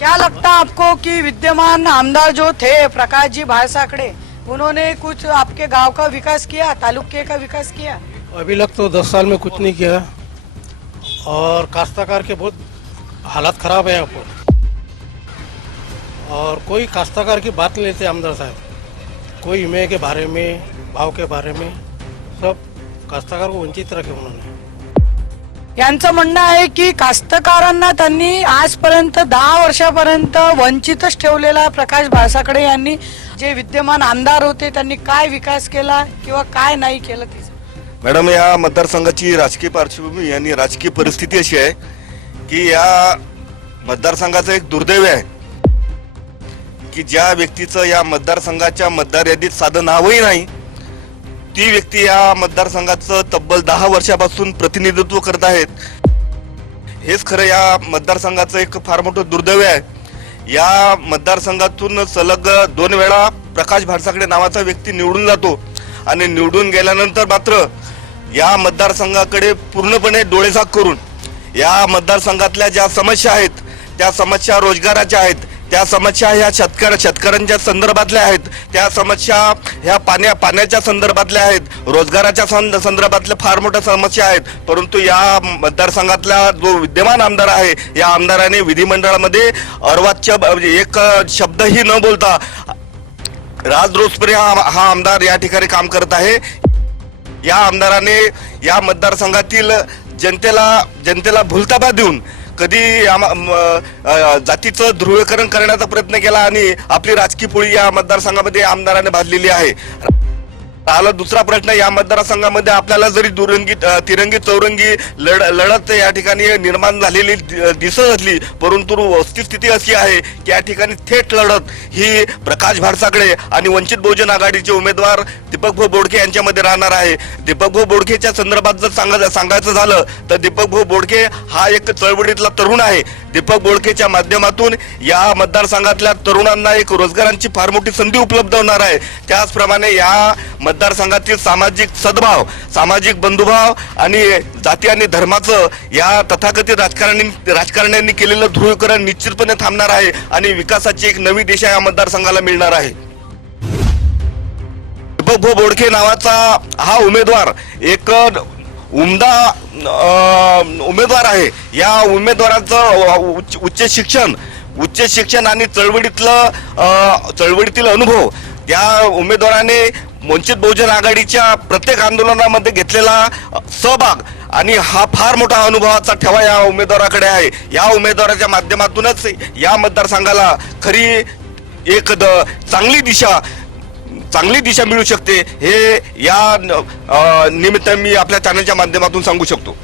क्या लगता आपको कि विद्यमान आमदार जो थे, प्रकाश जी भायसाकड़े उन्होंने कुछ आपके गाँव का विकास किया, तालुके का विकास किया? अभी लग तो दस साल में कुछ नहीं किया और काश्तकार के बहुत हालत खराब है पर। और कोई काश्तकार की बात नहीं लेते आमदार साहब। कोई हिमे के बारे में, भाव के बारे में, सब काश्तकार को वंचित रखे उन्होंने। यांचं म्हणणं आहे की कास्तकारांना त्यांनी आजपर्यंत दहा वर्षापर्यंत वंचितच ठेवलेला प्रकाश भासाकडे यांनी जे विद्यमान आमदार होते त्यांनी काय विकास केला किंवा काय नाही केलं ते? मॅडम या मतदारसंघाची राजकीय पार्श्वभूमी आणि राजकीय परिस्थिती अशी आहे की या मतदारसंघाचं एक दुर्दैव आहे की ज्या व्यक्तीचं या मतदारसंघाच्या मतदार यादीत साधं नावही नाही ती व्यक्ती या मतदारसंघाचं तब्बल दहा वर्षापासून प्रतिनिधित्व करत आहेत. हेच खरं या मतदारसंघाचं एक फार मोठं दुर्दैव आहे. या मतदारसंघातून सलग दोन वेळा प्रकाश भाडसाकडे नावाचा व्यक्ती निवडून जातो आणि निवडून गेल्यानंतर मात्र या मतदारसंघाकडे पूर्णपणे डोळेझाक करून या मतदारसंघातल्या ज्या समस्या आहेत त्या समस्या रोजगाराच्या आहेत त्या समस्या ह्या शेतकऱ्या शेतकऱ्यांच्या संदर्भातल्या आहेत. त्या समस्या ह्या पाण्या पाण्याच्या संदर्भातल्या आहेत. रोजगाराच्या संद- संदर्भातल्या फार मोठ्या समस्या आहेत. परंतु या मतदारसंघातला जो विद्यमान आमदार आहे या आमदाराने विधिमंडळामध्ये अर्वाच्य म्हणजे एक शब्दही न बोलता राजरोसपणे हा हा आमदार या ठिकाणी काम करत आहे. या आमदाराने या मतदारसंघातील जनतेला जनतेला भुलताबा देऊन कधी जातीचं ध्रुवीकरण करण्याचा प्रयत्न केला आणि आपली राजकीय पोळी या मतदारसंघामध्ये आमदाराने भाजलेली आहे. आला दुसरा प्रश्न या मतदारसंघामध्ये आपल्याला जरी दुरंगी तिरंगी चौरंगी लढ लढत या ठिकाणी निर्माण झालेली दिसत असली परंतु वस्तुस्थिती अशी आहे की या ठिकाणी थेट लढत ही प्रकाश भारसाकडे आणि वंचित बहुजन आघाडीचे उमेदवार दीपक भाऊ बोडके यांच्यामध्ये राहणार आहे. दीपक भाऊ बोडकेच्या संदर्भात जर सांगायचं झालं तर दीपक भाऊ बोडके हा एक चळवळीतला तरुण आहे. दीपक बोळकेच्या माध्यमातून या मतदारसंघातल्या तरुणांना एक रोजगारांची फार मोठी संधी उपलब्ध होणार आहे. त्याचप्रमाणे या मतदारसंघातील सामाजिक सद्भाव सामाजिक बंधुभाव आणि जाती आणि धर्माचं या तथाकथित राजकारणी राजकारण्यांनी केलेलं ध्रुवीकरण निश्चितपणे थांबणार आहे आणि विकासाची एक नवी दिशा या मतदारसंघाला मिळणार आहे. दीपक भो बोडके नावाचा हा उमेदवार एक उमदा उमेदवार आहे. या उमेदवाराचं उच्च उच्च शिक्षण उच्च शिक्षण आणि चळवळीतलं चळवळीतील अनुभव या उमेदवाराने वंचित बहुजन आघाडीच्या प्रत्येक आंदोलनामध्ये घेतलेला सहभाग आणि हा फार मोठा अनुभवाचा ठेवा या उमेदवाराकडे आहे. या उमेदवाराच्या माध्यमातूनच या मतदारसंघाला खरी एक द- चांगली दिशा चांगली दिशा मिळू शकते हे या निमित्ताने मी आपल्या चॅनलच्या माध्यमातून सांगू शकतो.